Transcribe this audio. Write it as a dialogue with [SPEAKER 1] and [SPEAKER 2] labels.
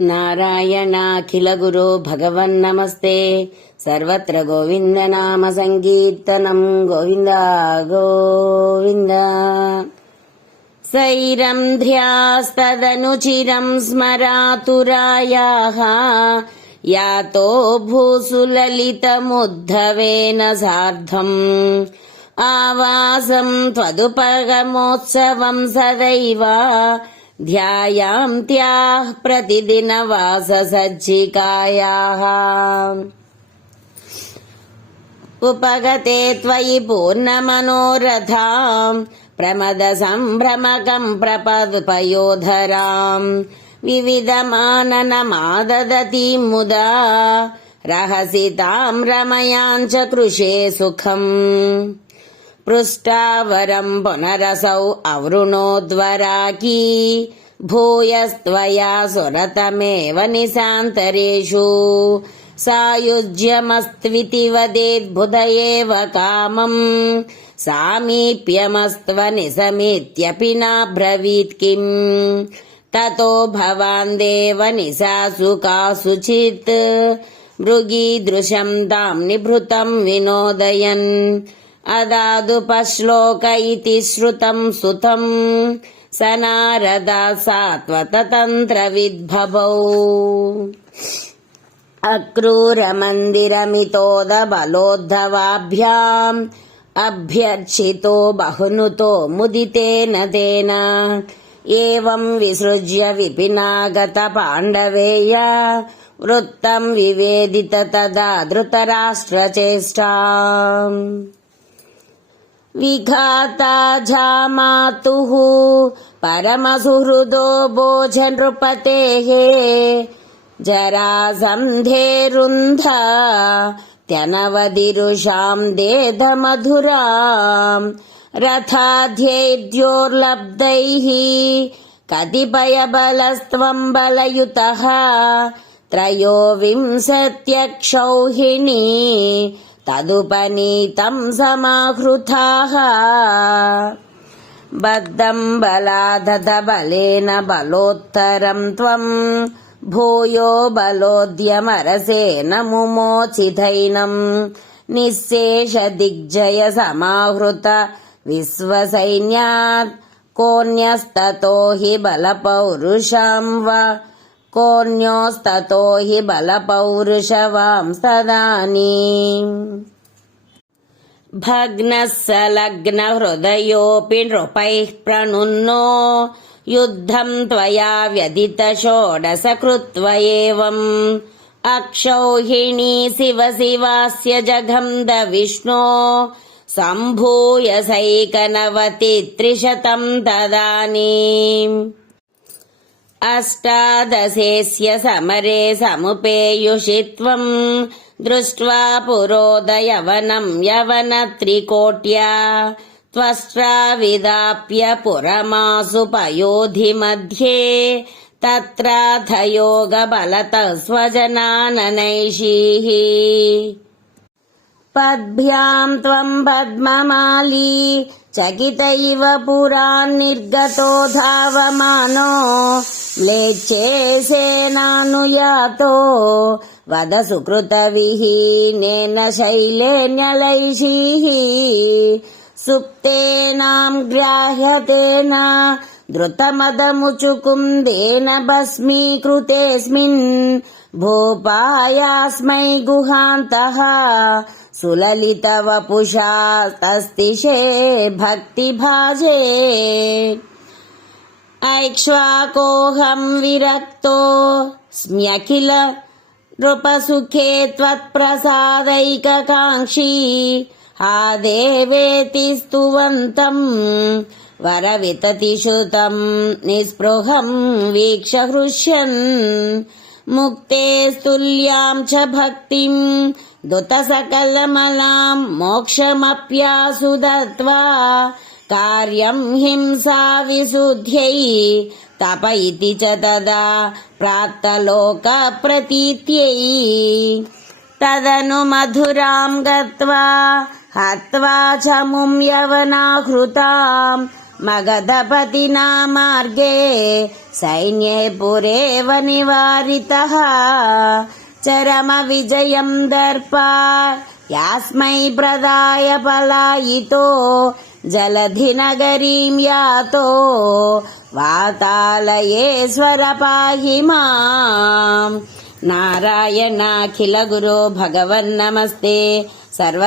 [SPEAKER 1] నారాయణాఖిల గురో భగవన్నమస్తే సర్వత్ర గోవింద నామ సంకీర్తనం. గోవింద గోవింద. సైరం ధ్యాస్తదనుచిరం స్మరాతురాయాః యాతో భూసులలితముద్ధవేన సార్ధం ఆవాసం త్వదుపగమోత్సవం సదైవ. ध्यायान्त्याः प्रतिदिनवाससज्जिकायाः उपगते त्वयि पूर्णमनोरथाम् प्रमदसम्भ्रमकम् प्रपदुपयोधराम् विविधमाननमाददतीम् मुदा रहसि ताम् रमयाम् च कृषे सुखम् पृष्टावरम् पुनरसौ अवृणोद्वराकी भूयस्त्वया सुरतमेव निशान्तरेषु। सायुज्यमस्त्विति वदेद्बुध एव कामम्। सामीप्यमस्त्वनिसमेत्यपि नाब्रवीत् किम्। ततो भवान् देव निशासु कासुचित्। मृगीदृशम् ताम् निभृतम् विनोदयन् अदादुपश्लोक इति श्रुतम् सुतम् स नारदा सात्वततन्त्रविद्भवौ अक्रूरमन्दिरमितोदबलोद्धवाभ्याम् अभ्यर्चितो बहुनुतो मुदितेन तेन एवम् विसृज्य विपिनागत पाण्डवेय वृत्तम् विवेदित तदा धृतराष्ट्रचेष्टा विघाता जामातुः। परमसुहृदो भोजनृपतेः जरासन्धेरुन्ध त्यनवदिरुषाम् देधमधुराम् रथाध्येद्योर्लब्धैः कतिपयबलस्त्वम् बलयुतः। त्रयोविंशत्यक्षौहिणी తదుపనీతం సమాహృతాः. బద్ధం బలాదధ బలేన బలోత్తరం త్వం భూయో బలోద్యమరసేన ముమోచితైనం. నిశ్శేష దిగ్జయ సమాహృత విశ్వసైన్యాత్ కోన్యస్తతో హి బలపౌరుషాం వా कोऽन्योस्ततो हि बलपौरुषवांस्तदानीम् भग्नः स लग्नहृदयोऽपि नृपैः प्रणुन्नो युद्धम् त्वया व्यदित षोडश कृत्व एवम् अक्षौहिणी शिव शिवास्य जघन्द विष्णो सम्भूय सैकनवति त्रिशतम् तदानीम् अष्टादशेस्य समरे समुपेयुषि त्वम् दृष्ट्वा पुरोदयवनम् यवनत्रिकोट्या त्वष्ट्राविदाप्य पुरमासु पयोधि मध्ये तत्राथ योगबलतः स्वजनाननैषीः पद्भ्याम् त्वम् पद्ममाली चकितैव पुरान्निर्गतो धावमानो म्लेच्छेसेनानुयातो वद सुकृतविहीनेन शैलेन्यलैषीः सुप्तेनाम् ग्राह्यतेन द्रुतमदमुचुकुन्देन भस्मीकृतेऽस्मिन् भूपायास्मै गुहान्तः सुललितवपुषा तस्तिशे भक्तिभाजे ऐक्ष्वाकोऽहम् विरक्तो स्म्यखिल नृपसुखे त्वत्प्रसादैककाङ्क्षी हा देवेति स्तुवन्तम् वरविततिश्रुतम् निःस्पृहम् वीक्ष हृष्यन् मुक्ते स्तुल्याम् च भक्तिम् दुतसकलमलाम् मोक्षमप्यासु दत्त्वा कार्यम् हिंसा विशुद्ध्यै तप इति च तदा प्राप्तलोकप्रतीत्यै तदनु मधुराम् गत्वा हत्वा च मुं यवनाहृताम् मगधपतिना मार्गे सैन्ये पुरेव निवारितः चरमविजयम् दर्पा यास्मै प्रदाय पलायितो जलधिनगरीं यातो वातालयेश्वर पाहि माम् नारायणाखिलगुरो भगवन्नमस्ते सर्व